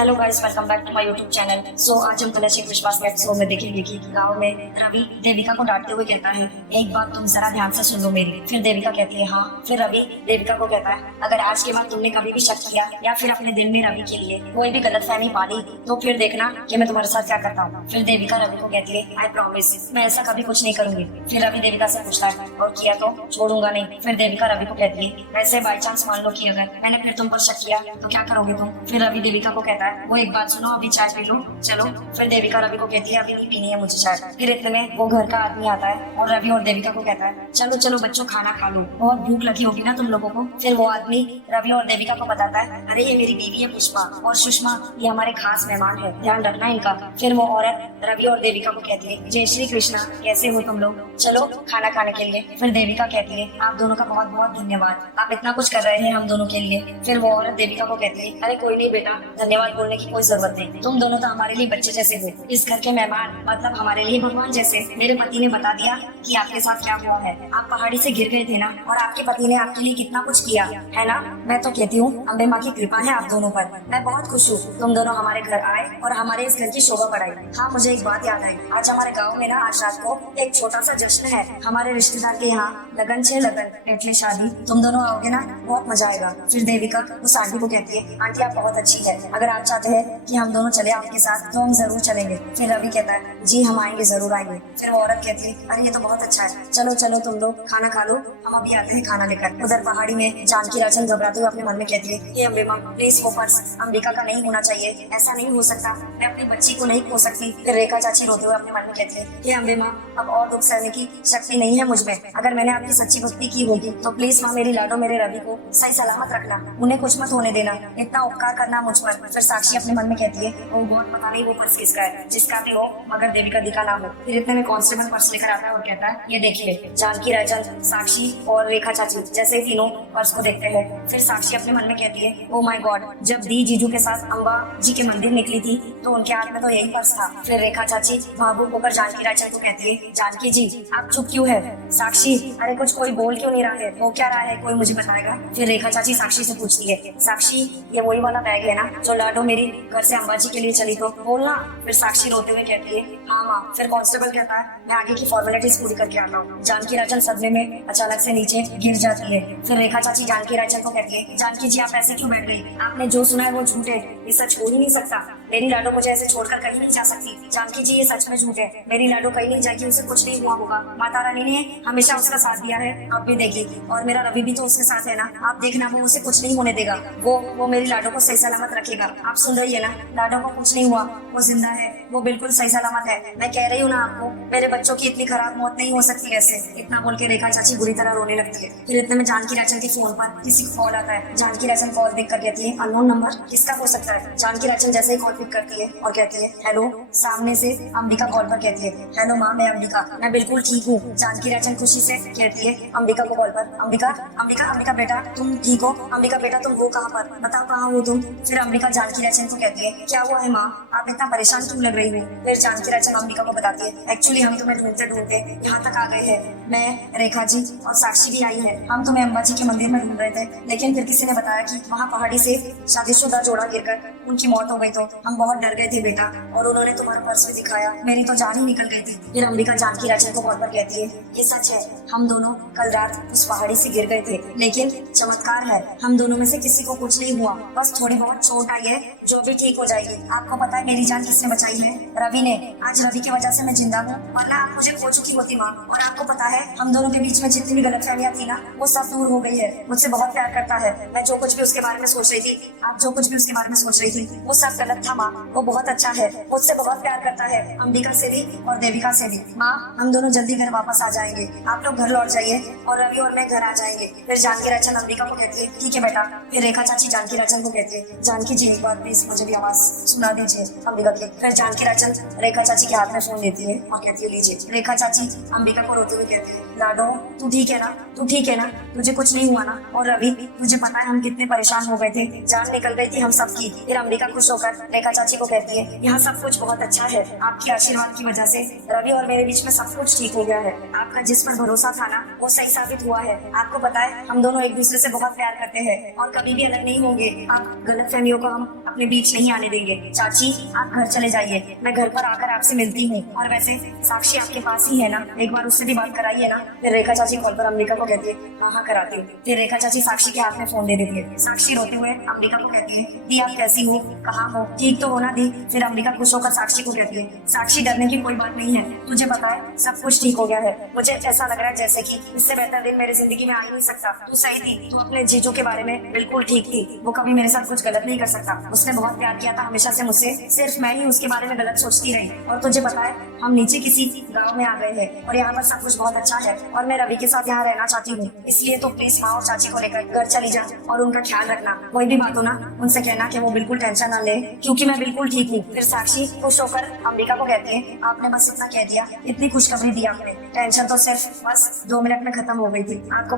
Hello guys, welcome back to my YouTube channel. So आज हम कलश विश्वास के एपिसोड में देखेंगे कि गांव में रवि देविका को डांटते हुए कहता है, एक बात तुम जरा ध्यान से सुन लो मेरी। फिर देविका कहती है हाँ। फिर रवि देविका को कहता है, अगर आज के बाद तुमने कभी भी शक किया या फिर अपने दिल में रवि के लिए कोई भी गलतफहमी पाली तो फिर देखना कि मैं तुम्हारे साथ क्या करता हूँ। फिर देविका रवि को कहती है, आई प्रॉमिस मैं ऐसा कभी कुछ नहीं करूंगी। फिर रवि देविका से पूछता है, और किया तो छोड़ूंगा नहीं। फिर देविका रवि को कहती है, वैसे बाई चांस मान लो कि अगर मैंने फिर तुम पर शक किया तो क्या करोगे तुम। फिर रवि देविका को कहता है, वो एक बात सुनो, अभी चाय पी लो चलो। फिर देविका रवि को कहती है, अभी नहीं पीनी है मुझे चाय। फिर इतने में वो घर का आदमी आता है और रवि और देविका को कहता है, चलो चलो बच्चों खाना खा लो, बहुत भूख लगी होगी ना तुम लोगों को। फिर वो आदमी रवि और देविका को बताता है, अरे ये मेरी बीवी है पुष्पा, और सुषमा ये हमारे खास मेहमान है, ध्यान रखना इनका। फिर वो औरत रवि और देविका को कहती है, जय श्री कृष्णा, कैसे हो तुम लोग, चलो खाना खाने के लिए। फिर देविका कहती है, आप दोनों का बहुत बहुत धन्यवाद, आप इतना कुछ कर रहे हैं हम दोनों के लिए। फिर वो औरत देविका को कहती है, अरे कोई नहीं बेटा, धन्यवाद बोलने की कोई जरूरत नहीं, तुम दोनों तो हमारे लिए बच्चे जैसे हो, इस घर के मेहमान, मतलब हमारे लिए भगवान जैसे। मेरे पति ने बता दिया कि आपके साथ क्या हुआ है, आप पहाड़ी से गिर गए थे ना, और आपके पति ने आपके लिए कितना कुछ किया है ना। मैं तो कहती हूँ अम्बे माँ की कृपा है आप दोनों पर, मैं बहुत खुश हूँ तुम दोनों हमारे घर आए और हमारे इस घर की शोभा बढ़ाई। हाँ मुझे एक बात याद आई, आज हमारे गाँव में ना आज रात को एक छोटा सा जश्न है, हमारे रिश्तेदार के यहाँ लगन छे लगन एटले शादी, तुम दोनों आओगे ना बहुत मजा आएगा। फिर देविका उस आंटी को कहती है, आंटी आप बहुत अच्छी है, अगर आप चाहते हैं कि हम दोनों चले आपके साथ तो हम जरूर चलेंगे। फिर रवि कहता है, जी हम आएंगे, जरूर आएंगे। फिर वो औरत कहती है, अरे ये तो बहुत अच्छा है, चलो चलो तुम लोग खाना खा लो, हम अभी आते हैं खाना लेकर। उधर पहाड़ी में जानकी राजन घबराते हुए अपने मन में कहती है, हे अम्बे माँ प्लीज वो पर्स अंबिका का नहीं होना चाहिए, ऐसा नहीं हो सकता, मैं अपनी बच्ची को नहीं खो सकती। फिर रेखा चाची रोते हुए अपने मन में कहती है, हे अम्बे माँ अब और दुख सहने की शक्ति नहीं है मुझ में, अगर मैंने आपकी सच्ची भक्ति की होगी तो प्लीज माँ मेरी लाडो मेरे रवि को सही सलामत रखना, उन्हें कुछ मत होने देना, इतना उपकार करना मुझ पर। फिर साक्षी अपने मन में कहती है, ओ गॉड पता नहीं वो पर्स किसका है, जिसका भी हो मगर देविका दिखा ना हो। फिर इतने में कांस्टेबल पर्स लेकर आता है और कहता है, ये देखिए जानकी राजन, साक्षी और रेखा चाची, जैसे ही तीनों पर्स को देखते हैं। फिर साक्षी अपने मन में कहती है, ओ माय गॉड, जब दी जीजू के साथ अम्बा जी के मंदिर निकली थी तो उनके हाथ में तो यही पर्स था। फिर रेखा चाची भावुक होकर जानकी राजन को कहती है, जानकी जी आप चुप क्यों है। साक्षी, अरे कुछ कोई बोल क्यों नहीं रहा है, वो क्या रहा है, कोई मुझे बताएगा। फिर रेखा चाची साक्षी से पूछती है, साक्षी ये वही वाला बैग है ना जो लाडो मेरी घर से अम्बा जी के लिए चली, तो बोलना। फिर साक्षी रोते हुए कहती है, हाँ माँ। फिर कांस्टेबल कहता है, मैं आगे की फॉर्मेलिटीज पूरी करके आता हूँ। जानकी राजन सदमे में अचानक से नीचे गिर जाती है। फिर रेखा चाची जानकी राजन को कहती है, जानकी जी आप ऐसे क्यों बैठ गई, आपने जो सुना है वो झूठ है, ये सच हो ही नहीं सकता, मेरी लाडो मुझे ऐसे छोड़कर कहीं नहीं जा सकती। जानकी जी ये सच में झूठ है, मेरी लाडो कहीं नहीं जाएगी, उसे कुछ नहीं हुआ होगा, माता रानी ने हमेशा उसका साथ दिया है, आप भी देखिए, और मेरा रवि भी तो उसके साथ है ना, आप देखना वो उसे कुछ नहीं होने देगा, वो मेरी लाडो को सही सलामत रखेगा। आप सुन रही है ना, लाडो को कुछ नहीं हुआ, वो जिंदा है, वो बिल्कुल सही सलामत है, मैं कह रही हूँ ना आपको, मेरे बच्चों की इतनी खराब मौत नहीं हो सकती ऐसे। इतना बोल के रेखा चाची बुरी तरह रोने लगती है। फिर इतने में जानकी राजन के फोन पर किसी को कॉल आता है। जानकी राजन कॉल देख कर कहती है, अननोन नंबर, किसका हो सकता है। जानकी राजन जैसे ही कॉल पिक करती है और कहती है, हेलो। सामने से अंबिका कॉल पर कहती है, हेलो माँ मैं अंबिका, मैं बिल्कुल ठीक हूँ। जानकी राजन खुशी से कहती है अंबिका को कॉल पर, अंबिका अंबिका अंबिका बेटा तुम ठीक हो, अंबिका बेटा तुम हो कहाँ पर, बताओ कहाँ हो तुम। फिर अंबिका जानकी राजन को कहती है, क्या हुआ है माँ, आप इतना परेशान क्यों लग रही हो। फिर जानकी राजन अंबिका को बताती है, एक्चुअली हम तुम्हें ढूंढते ढूंढते यहाँ तक आ गए हैं, मैं, रेखा जी और साक्षी भी आई है, हम तुम्हें अम्बा जी के मंदिर में ढूंढ रहे थे, लेकिन फिर किसी ने बताया कि वहाँ पहाड़ी से शादीशुदा जोड़ा गिरकर उनकी मौत हो गई, तो हम बहुत डर गए थे बेटा, और उन्होंने तुम्हारा पर्स भी दिखाया, मेरी तो जान ही निकल गई थी। फिर अंबिका जानकी राजन को कॉल पर कहती है, ये सच है, हम दोनों कल रात उस पहाड़ी से गिर गए थे, लेकिन चमत्कार है हम दोनों में से किसी को कुछ नहीं हुआ, बस थोड़ी बहुत चोट आई है जो भी ठीक हो जाएगी। आपको पता है मेरी जान किसने बचाई है, रवि ने। आज रवि की वजह से मैं जिंदा हूँ, वरना आप मुझे खो चुकी होती माँ। और आपको पता है हम दोनों के बीच में जितनी भी गलतफहमियां थी ना वो सब दूर हो गई है, मुझसे बहुत प्यार करता है, मैं जो कुछ भी उसके बारे में सोच रही थी, आप जो कुछ भी उसके बारे में सोच रही थी वो सब गलत था माँ, वो बहुत अच्छा है, मुझसे बहुत प्यार करता है, अंबिका से भी और देविका से भी। माँ हम दोनों जल्दी घर वापस आ जाएंगे, आप लोग घर लौट जाइए और रवि और मैं घर आ जाएंगे। फिर जानकी राजन अंबिका को कहती है, ठीक है बेटा। फिर रेखा चाची जानकी राजन को कहती है, जानकी जी एक बार प्लीज मुझे भी आवाज सुना दीजिए अंबिका की। फिर जानकी राजन रेखा चाची के हाथ में फोन देती है और कहती है, लीजिए। रेखा चाची अंबिका को रोते हुए कहती है, लाडो तू ठीक है ना, तू ठीक है ना, तुझे कुछ नहीं हुआ ना, और रवि तुझे पता है हम कितने परेशान हो गए थे, जान निकल गई थी हम सबकी। फिर अंबिका खुश होकर रेखा चाची को कहती है, यहाँ सब कुछ बहुत अच्छा है, आपके आशीर्वाद की वजह से रवि और मेरे बीच में सब कुछ ठीक हो गया है, आपका जिस पर भरोसा था ना वो सही साबित हुआ है। आपको पता है हम दोनों एक दूसरे से बहुत प्यार करते हैं और कभी भी अलग नहीं होंगे। आप गलतफहमियों को हम अपने बीच नहीं आने देंगे। चाची आप घर चले जाइए, मैं घर पर आकर आपसे मिलती हूँ। और वैसे साक्षी आपके पास ही है ना, एक बार उससे भी बात कराइए ना। फिर रेखा चाची कॉल पर अंबिका को कहती है हाँ हाँ कराती हूँ। फिर रेखा चाची साक्षी के हाथ में फोन दे देती है। साक्षी रोते हुए अंबिका को कहती है दी आप कैसी हो, कहाँ हो, ठीक तो हो ना दी। फिर अंबिका खुश होकर साक्षी को कहती है साक्षी डरने की कोई बात नहीं है, तुझे पता है सब कुछ ठीक हो गया है। मुझे ऐसा लग रहा है जैसे कि इससे बेहतर दिन मेरी जिंदगी में आ ही नहीं सकता। तू सही थी, तू अपने जीजू के बारे में बिल्कुल ठीक थी, वो कभी मेरे साथ कुछ गलत नहीं कर सकता। उसने बहुत प्यार किया था हमेशा से मुझसे, सिर्फ मैं ही उसके बारे में गलत सोचती रही। और तुझे पता है हम नीचे किसी गांव में आ गए हैं और यहाँ पर सब कुछ बहुत अच्छा है और मैं रवि के साथ यहाँ रहना चाहती हूँ। इसलिए तो प्लीज माँ और चाची को लेकर घर चली जा और उनका ख्याल रखना। कोई भी बात हो ना उनसे कहना कि वो बिल्कुल टेंशन ना ले, क्योंकि मैं बिल्कुल ठीक हूँ। फिर साक्षी खुश होकर अंबिका को कहती है आपने बस इतना कह दिया, इतनी खुशखबरी दी आपने, टेंशन तो सिर्फ बस 2 मिनट में खत्म हो गई थी। आपको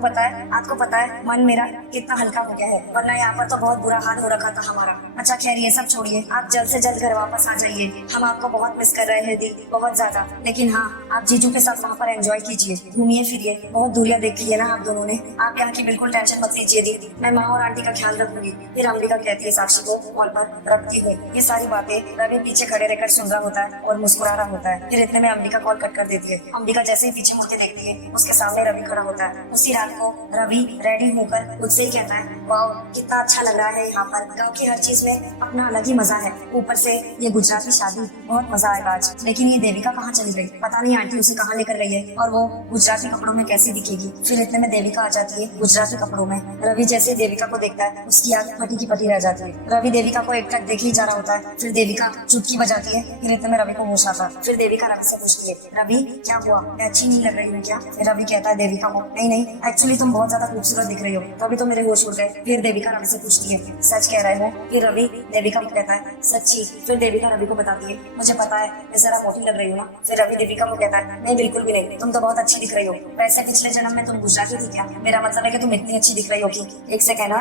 पता है मन मेरा कितना हल्का हो गया है, वरना यहाँ पर तो बहुत बुरा हाल हो रखा था हमारा। अच्छा खैर ये सब छोड़िए, आप जल्द से जल्द घर वापस आ जाइए, हम आपको बहुत मिस कर रहे हैं दी, बहुत ज्यादा। लेकिन हाँ आप जीजू के साथ वहाँ पर एंजॉय कीजिए, घूमिए फिरिए, बहुत दूरियां देखी है ना आप दोनों ने। आप यहाँ की बिल्कुल टेंशन मत लीजिए दी, मैं माँ और आंटी का ख्याल रखूंगी। फिर अंबिका कहती है साक्षी को कॉल पर रखती हुई। ये सारी बातें रवि पीछे खड़े रहकर सुन रहा होता है और मुस्कुरा रहा होता है। फिर इतने में अंबिका कॉल कट कर देती है। अंबिका जैसे ही पीछे मुड़ के देखती है उसके सामने रवि खड़ा होता है। उसी रात को रवि रेडी होकर खुद से ही कहता है वाह कितना अच्छा लग रहा है यहाँ पर, गाँव की हर चीज में अपना अलग ही मजा है, ऊपर से ये गुजराती शादी, बहुत मजा आएगा आज। लेकिन ये देविका कहाँ चली गई, पता नहीं आंटी उसे कहाँ लेकर गई है और वो गुजराती कपड़ों में कैसी दिखेगी। फिर इतने में देविका आ जाती है गुजराती कपड़ों में। रवि जैसे देविका को देखता है उसकी आंख फटी की पटी रह जाती है। रवि देविका को एकटक देखे ही जा रहा होता है। फिर देविका चुटकी बजाती है। फिर इतने में रवि को होश आता है। फिर देविका रवि से पूछती है रवि क्या हुआ, मैं अच्छी नहीं लग रही हूँ क्या। फिर रवि कहता है देविका को नहीं एक्चुअली तुम बहुत ज्यादा खूबसूरत दिख रही हो। तभी तो मेरे होश उड़ गए। फिर देविका रवि से पूछती है सच कह रहे हो। फिर रवि देविका को कहता है सच्ची। फिर देविका रवि को बताती है मुझे पता है मैं जरा मोटी लग रही हूँ ना। फिर रवि देविका को कहता है नहीं बिल्कुल भी नहीं, तुम तो बहुत अच्छी दिख रही हो। वैसे पिछले जन्म में तुम गुजराती थी क्या, मेरा मतलब है कि तुम इतनी अच्छी दिख रही हो कि एक सेकेंड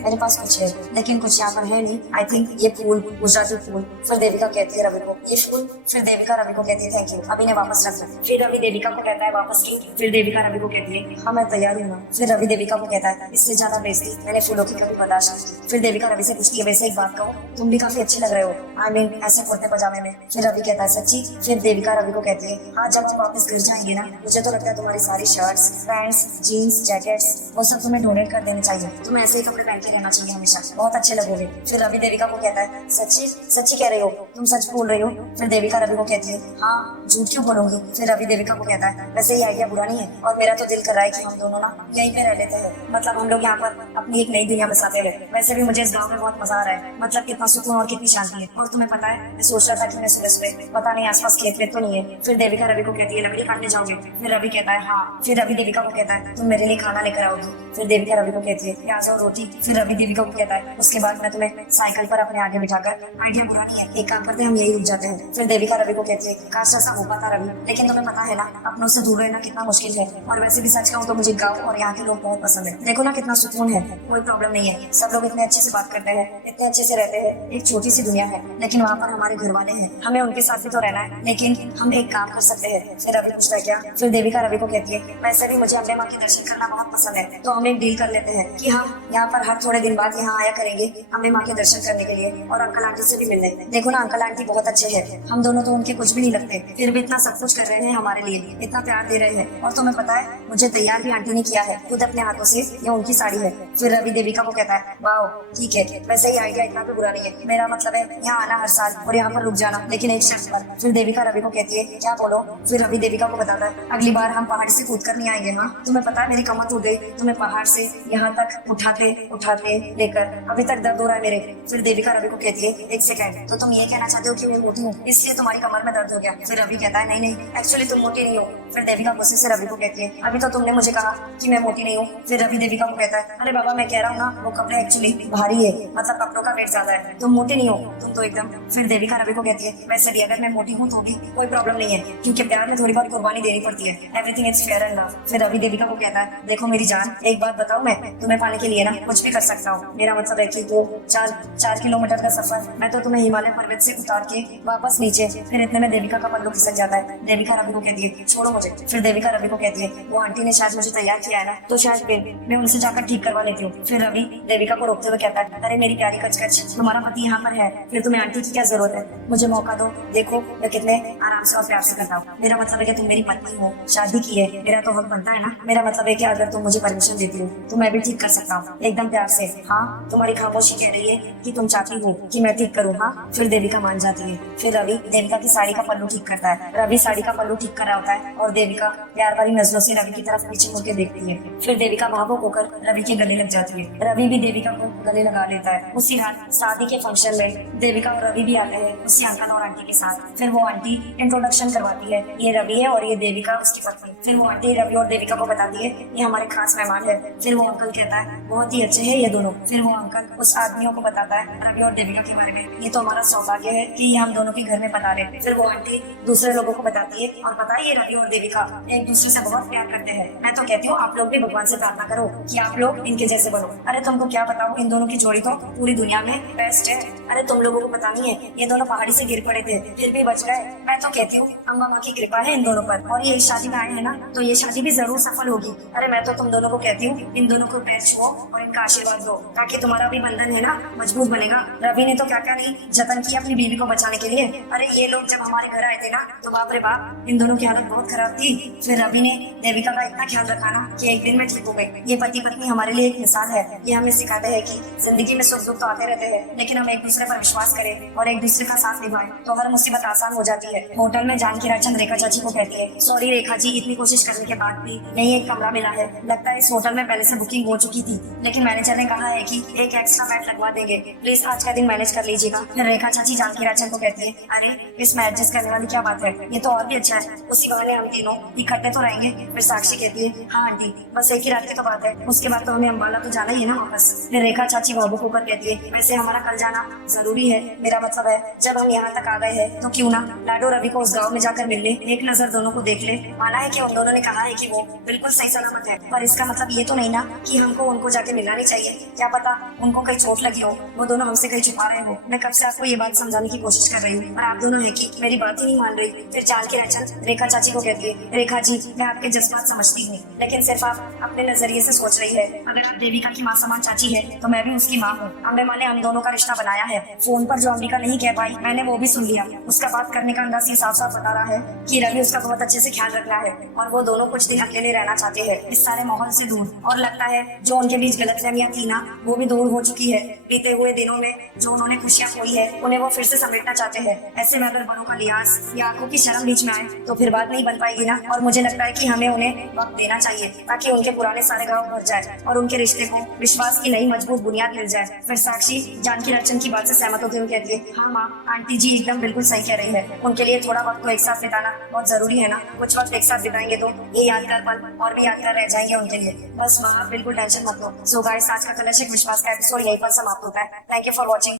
मेरे पास कुछ है लेकिन कुछ यहाँ पर है नहीं, आई थिंक ये फूल गुजराती फूल। फिर देविका कहती है रवि को ये फूल। फिर देविका रवि को कहती है थैंक यू, अभी ने वापस रख दो। फिर रवि देविका को कहता है वापस क्यों। फिर देविका रवि को कहती है हाँ मैं तैयार हूँ। फिर रवि देविका को कहता है इससे ज्यादा बेइज्जती मैंने फूलों की कभी बर्दाश्त नहीं की। फिर देविका रवि से पूछती है वैसे एक बात कहो, तुम भी काफी अच्छे लग रहे हो, आई मीन ऐसे कुर्ते पजामे में। फिर रवि कहता है सच्ची। फिर देविका रवि को कहती है हाँ जब हम वापस घर जाएंगे ना मुझे तो लगता है तुम्हारी सारी शर्ट्स पैंट्स जीन्स जैकेट्स वो सब तुम्हें डोनेट कर देने चाहिए, तुम्हें ऐसे ही कपड़े पहन के रहना चाहिए हमेशा, बहुत अच्छे लगोगे। फिर रवि देविका को कहता है सच्ची कह रही हो, तुम सच बोल रही हो। फिर देविका रवि को कहती है हाँ झूठ क्यों बोलूंगी। फिर रवि देविका को कहता है वैसे ये आइडिया बुरा नहीं है और मेरा तो दिल कर रहा है कि हम दोनों ना यहीं पे रह लेते हैं, मतलब हम लोग यहाँ पर अपनी एक नई दुनिया बसाते हैं। वैसे भी मुझे इस गाँव में बहुत मजा आ रहा है, मतलब कितना सुकून और कितनी शांति है। और तुम्हें पता है मैं सोच रहा था कि मैं सुबह पता नहीं आसपास खेत वेत तो नहीं है। फिर देविका रवि को कहती है लकड़ी काटने जाओगे। फिर रवि कहता है हाँ। फिर रवि देविका को कहता है तुम मेरे लिए खाना लेकर आओगी। फिर देविका रवि को कहती है प्याज और रोटी। फिर रवि देविका को कहता है उसके बाद मैं तुम्हें साइकिल पर अपने आगे बिठाकर, आइडिया बुरा नहीं है, एक काम करते हम यही रुक जाते हैं। फिर देविका रवि को कहती है काश ऐसा हो पाता रवि, लेकिन तुम्हें पता है ना अपनों से दूर रहना कितना मुश्किल है। और वैसे भी सच कहूँ तो मुझे गाँव और यहाँ के लोग बहुत पसंद है, देखो ना कितना सुकून है, कोई प्रॉब्लम नहीं है, सब लोग इतने अच्छे से बात करते हैं, इतने अच्छे से रहते हैं। एक छोटी सी दुनिया है लेकिन वहाँ पर हमारे घर वाले हैं, हमें उनके साथ भी तो रहना है, लेकिन हम एक काम कर सकते हैं। फिर रवि पूछता है क्या। फिर देविका रवि को कहती है वैसे भी मुझे अम्बे माँ के दर्शन करना बहुत पसंद है, तो हम एक डील कर लेते हैं कि हम यहाँ पर हर थोड़े दिन बाद यहाँ आया करेंगे अम्बे माँ के दर्शन करने के लिए और अंकल आंटी से भी मिलने। देखो ना अंकल आंटी बहुत अच्छे हैं, हम दोनों तो उनके कुछ भी नहीं लगते, फिर भी इतना सब कुछ कर रहे हैं हमारे लिए, इतना प्यार दे रहे हैं। और तुम्हें पता है मुझे तैयार भी आंटी ने किया है खुद अपने हाथों से, ये उनकी साड़ी है। फिर रवि देविका को कहता है वाह ठीक है, वैसे ही आइडिया इतना भी बुरा नहीं है, मेरा मतलब है यहाँ आना हर साल और यहाँ पर रुक जाना, लेकिन एक शर्त पर। फिर देविका रवि को कहती है क्या बोलो। फिर रवि देविका को बताता है अगली बार हम पहाड़ से कूद कर नहीं आएंगे। हाँ तुम्हें पता है मेरी कमर टूट गई, तुम्हें पहाड़ से यहाँ तक उठाते लेकर अभी तक दर्द हो रहा है मेरे। फिर देविका रवि को कहती है एक सेकंड, तो तुम ये कहना चाहते हो कि मैं मोटी हूँ इसलिए तुम्हारी कमर में दर्द हो गया। फिर रवि कहता है नहीं एक्चुअली तुम मोटी नहीं हो। फिर देविका गुस्से से रवि को कहती है अभी तो तुमने मुझे कहा कि मैं मोटी नहीं हूँ। फिर रवि देविका को कहता है अरे बाबा मैं कह रहा हूँ ना वो कपड़े एक्चुअली भारी है, मतलब कपड़ों का वेट ज्यादा है, तुम मोटी नहीं हो, तुम तो एकदम। फिर देविका रवि को कहती है वैसे भी अगर मैं मोटी हूँ तो भी कोई प्रॉब्लम नहीं है, क्योंकि प्यार में थोड़ी बहुत कुर्बानी देनी पड़ती है, everything is fair and love. फिर रवि देविका को कहता है देखो मेरी जान एक बात बताऊँ, मैं तुम्हें पाने के लिए ना कुछ भी कर सकता हूँ, मेरा मतलब है कि 4 किलोमीटर का सफर मैं तो तुम्हें हिमालय पर्वत से उतार के वापस नीचे। फिर इतने में देविका का पल्लू खिसक जाता है। देविका रवि को कहती है छोड़ो मुझे। फिर देविका रवि को कहती है वो आंटी ने शायद मुझे तैयार किया है ना, तो शायद मैं उनसे जाकर ठीक करवा लेती हूँ। फिर रवि देविका को रोकते हुए कहता है अरे मेरी प्यारी कचकच, तुम्हारा पति यहाँ पर है, फिर तुम्हें आंटी की क्या जरूरत है, मुझे मौका दो, देखो मैं कितने आराम से और प्यार से करता हूँ। मेरा मतलब है कि तुम मेरी पत्नी हो, शादी की है, मेरा तो हक बनता है ना। मेरा मतलब है कि अगर तुम मुझे परमिशन देती हो तो मैं भी ठीक कर सकता हूँ, एकदम प्यार से। हाँ, तुम्हारी खामोशी कह रही है कि तुम चाहती हो कि मैं ठीक करूँ। हाँ, फिर देविका मान जाती है। फिर रवि देविका की साड़ी का पल्लू ठीक करता है। रवि साड़ी का पल्लू ठीक कर रहा होता है और देविका प्यार भरी नजरों से रवि की तरफ पीछे मुड़ के देखती है। फिर देविका भावुक होकर रवि के गले लग जाती है। रवि भी देविका को गले लगा लेता है। उसी रात शादी के फंक्शन में देविका और रवि भी आते हैं उसी अंकल और आंटी के साथ। फिर वो आंटी इंट्रोडक्शन करवाती है, ये रवि है और ये देविका उसकी पत्नी। फिर वो आंटी रवि और देविका को बताती है ये हमारे खास मेहमान है। फिर वो अंकल कहता है बहुत ही अच्छे हैं ये दोनों। फिर वो अंकल उस आदमियों को बताता है रवि और देविका के बारे में, ये तो हमारा सौभाग्य है कि ये हम दोनों के घर में पता रहे। फिर वो आंटी दूसरे लोगों को बताती है और पता है ये रवि और देविका एक दूसरे से बहुत प्यार करते हैं। मैं तो कहती हूँ आप लोग भी भगवान से प्रार्थना करो कि आप लोग इनके जैसे बनो। अरे तुमको क्या बताओ, इन दोनों की जोड़ी तो पूरी दुनिया में बेस्ट है। अरे तुम लोगों को पता नहीं है, ये दोनों पहाड़ी से गिर पड़े थे फिर भी बच गए। मैं तो कहती हूँ अम्मा माँ की कृपा है इन दोनों पर, और ये शादी में आए हैं ना तो ये शादी भी जरूर सफल होगी। अरे मैं तो तुम दोनों को कहती हूँ इन दोनों को पैर छुओ और इनका आशीर्वाद दो ताकि तुम्हारा भी बंधन है ना मजबूत बनेगा। रवि ने तो क्या क्या नहीं जतन किया अपनी बीवी को बचाने के लिए। अरे ये लोग जब हमारे घर आए थे ना तो बाप रे बाप, इन दोनों की हालत बहुत खराब थी। फिर रवि ने देविका का इतना ख्याल रखा ना कि एक दिन में ठीक हो गई। ये पति पत्नी हमारे लिए एक मिसाल है। ये हमें सिखाते हैं कि जिंदगी में सुख दुख तो आते रहते हैं, लेकिन हम एक दूसरे पर विश्वास करें और एक दूसरे का साथ निभाएं तो हर मुसीबत आसान हो जाती है। होटल में जानकी राजचंद रेखा चाची को कहती है सॉरी रेखा जी, इतनी कोशिश करने के बाद भी यही एक कमरा मिला है। लगता है इस होटल में पहले से बुकिंग हो चुकी थी, लेकिन मैनेजर ने कहा है कि एक एक्स्ट्रा बेड लगवा देंगे, प्लीज आज का दिन मैनेज कर लीजिएगा। फिर रेखा चाची जानकी राजचंद को कहती है अरे इसमें एडजस्ट करने वाली क्या बात है, ये तो और भी अच्छा है, उसी बहाने हम तीनों इकट्ठे तो रहेंगे। फिर साक्षी कहती है हाँ आंटी, बस एक ही रात की तो बात है, उसके बाद तो हमें अम्बाला तो जाना ही है ना वापस। फिर रेखा चाची भावुक होकर कहती है वैसे हमारा कल जाना जरूरी है, मेरा मतलब है जब हम यहाँ तक आ गए हैं तो क्यों ना लाडो रवि को उस गाँव में जाकर मिल ले, एक नजर दोनों को देख ले। माना है कि उन दोनों ने कहा है कि वो बिल्कुल सही सलामत है, पर इसका मतलब ये तो नहीं ना कि हमको उनको जाके मिलना नहीं चाहिए। क्या पता उनको कहीं चोट लगी हो, वो दोनों हमसे कहीं छुपा रहे हो। मैं कब से आपको ये बात समझाने की कोशिश कर रही हूँ पर आप दोनों है कि मेरी बात ही नहीं मान रही। फिर जानकी राजचंद रेखा चाची को कहती है रेखा जी मैं आपके जज्बात समझती हूँ, लेकिन सिर्फ आप अपने नजरिए से सोच रही है। अगर आप देविका की माँ समान चाची है तो मैं भी उसकी माँ हूँ। अम्बेमा ने हम दोनों का रिश्ता बनाया है। फोन पर जो अंबिका नहीं कह पाई मैंने वो भी सुन लिया। उसका बात करने का अंदाज ये साफ साफ बता रहा है कि रवि उसका बहुत अच्छे से ख्याल रख रहा है और वो दोनों कुछ दिन अकेले रहना चाहते हैं इस सारे माहौल से दूर। और लगता है जो उनके बीच गलतफहमियां थी ना वो भी दूर हो चुकी है। बीते हुए दिनों में जो उन्होंने खुशियां खोई है उन्हें वो फिर से समेटना चाहते हैं। ऐसे में अगर बड़ों का लिहाज या आंखों की शर्म बीच में आए तो फिर बात नहीं बन पाएगी ना। और मुझे लगता है कि हमें उन्हें वक्त देना चाहिए ताकि उनके पुराने सारे घाव भर जाए और उनके रिश्ते को विश्वास की नई मजबूत बुनियाद मिल जाए। फिर साक्षी जानकी राजचंद की बात से सहमत होते हुए कहती है हाँ माँ, आंटी जी एकदम बिल्कुल सही कह रही है। उनके लिए थोड़ा वक्त तो एक साथ बिताना बहुत जरूरी है ना। कुछ वक्त एक साथ बिताएंगे तो ये यादगार पल और भी यादगार रह जाएंगे उनके लिए। बस माँ बिल्कुल टेंशन मत लो। सो गाइस आज का कलश एक विश्वास का एपिसोड यहीं पर समाप्त होता है। Thank you for watching.